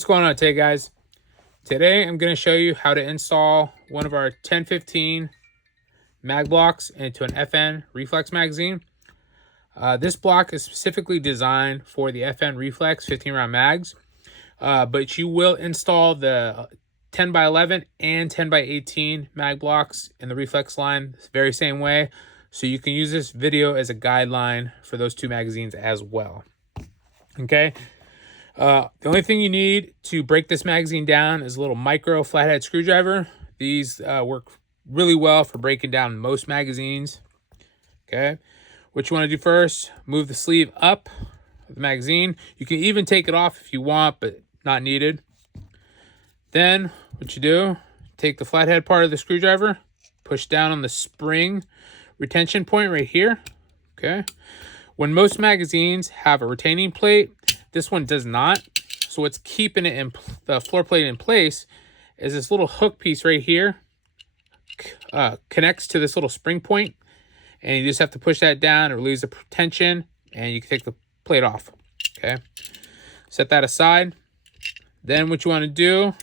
What's going on today, guys? Today I'm going to show you how to install one of our 1015 mag blocks into an FN Reflex magazine. This block is specifically designed for the FN Reflex 15 round mags, but you will install the 10 by 11 and 10 by 18 mag blocks in the Reflex line the very same way. So you can use this video as a guideline for those two magazines as well. Okay. The only thing you need to break this magazine down is a little micro flathead screwdriver. These work really well for breaking down most magazines. Okay, what you want to do first, move the sleeve up of the magazine. You can even take it off if you want, but not needed. Then what you do, take the flathead part of the screwdriver, push down on the spring retention point right here. Okay, when most magazines have a retaining plate, this one does not. So what's keeping it in the floor plate in place is this little hook piece right here. Connects to this little spring point, and you just have to push that down. It relieves the tension, and you can take the plate off. Okay, set that aside. Then what you want to do,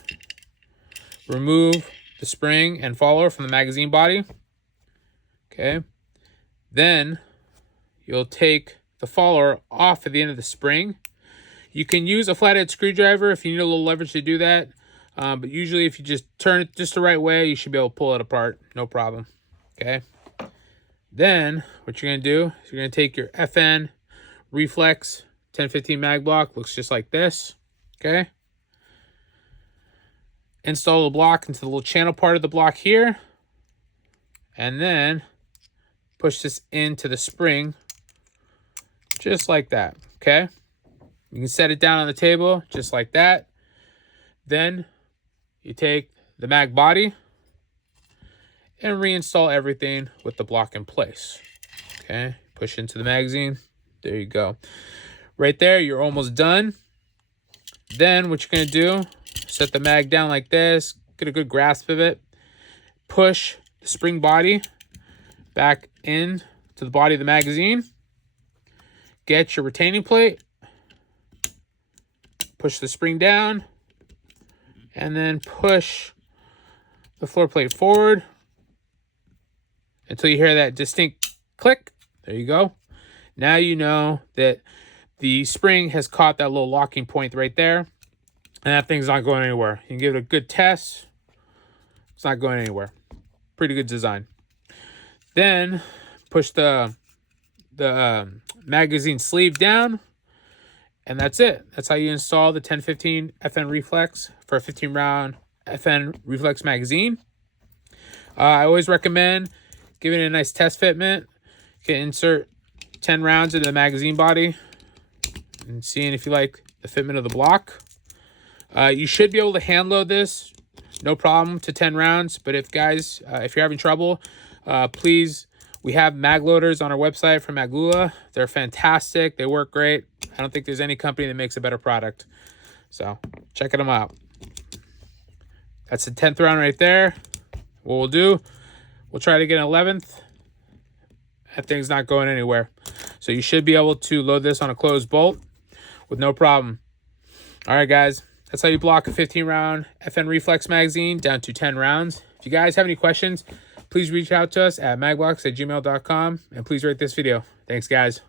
remove the spring and follower from the magazine body. Okay, then you'll take the follower off at the end of the spring. You can use a flathead screwdriver if you need a little leverage to do that. But usually if you just turn it just the right way, you should be able to pull it apart. No problem. Okay. Then what you're going to do is you're going to take your FN Reflex 1015 mag block. Looks just like this. Okay. Install the block into the little channel part of the block here. And then push this into the spring just like that. Okay. You can set it down on the table just like that. Then you take the mag body and reinstall everything with the block in place. Okay, push into the magazine. There you go. Right there, you're almost done. Then what you're gonna do, set the mag down like this, get a good grasp of it, push the spring body back in to the body of the magazine, get your retaining plate, push the spring down, and then push the floor plate forward until you hear that distinct click. There you go. Now you know that the spring has caught that little locking point right there, and that thing's not going anywhere. You can give it a good test. It's not going anywhere. Pretty good design. Then push the magazine sleeve down. And that's it. That's how you install the 1015 FN Reflex for a 15 round FN Reflex magazine. I always recommend giving it a nice test fitment. You can insert 10 rounds into the magazine body and seeing if you like the fitment of the block. You should be able to hand load this, no problem, to 10 rounds. But if you're having trouble, please, we have mag loaders on our website from Magblock. They're fantastic. They work great. I don't think there's any company that makes a better product. So check them out. That's the 10th round right there. What we'll do, we'll try to get an 11th. That thing's not going anywhere. So you should be able to load this on a closed bolt with no problem. All right, guys. That's how you block a 15 round FN Reflex magazine down to 10 rounds. If you guys have any questions, please reach out to us at magblocks@gmail.com, and please rate this video. Thanks, guys.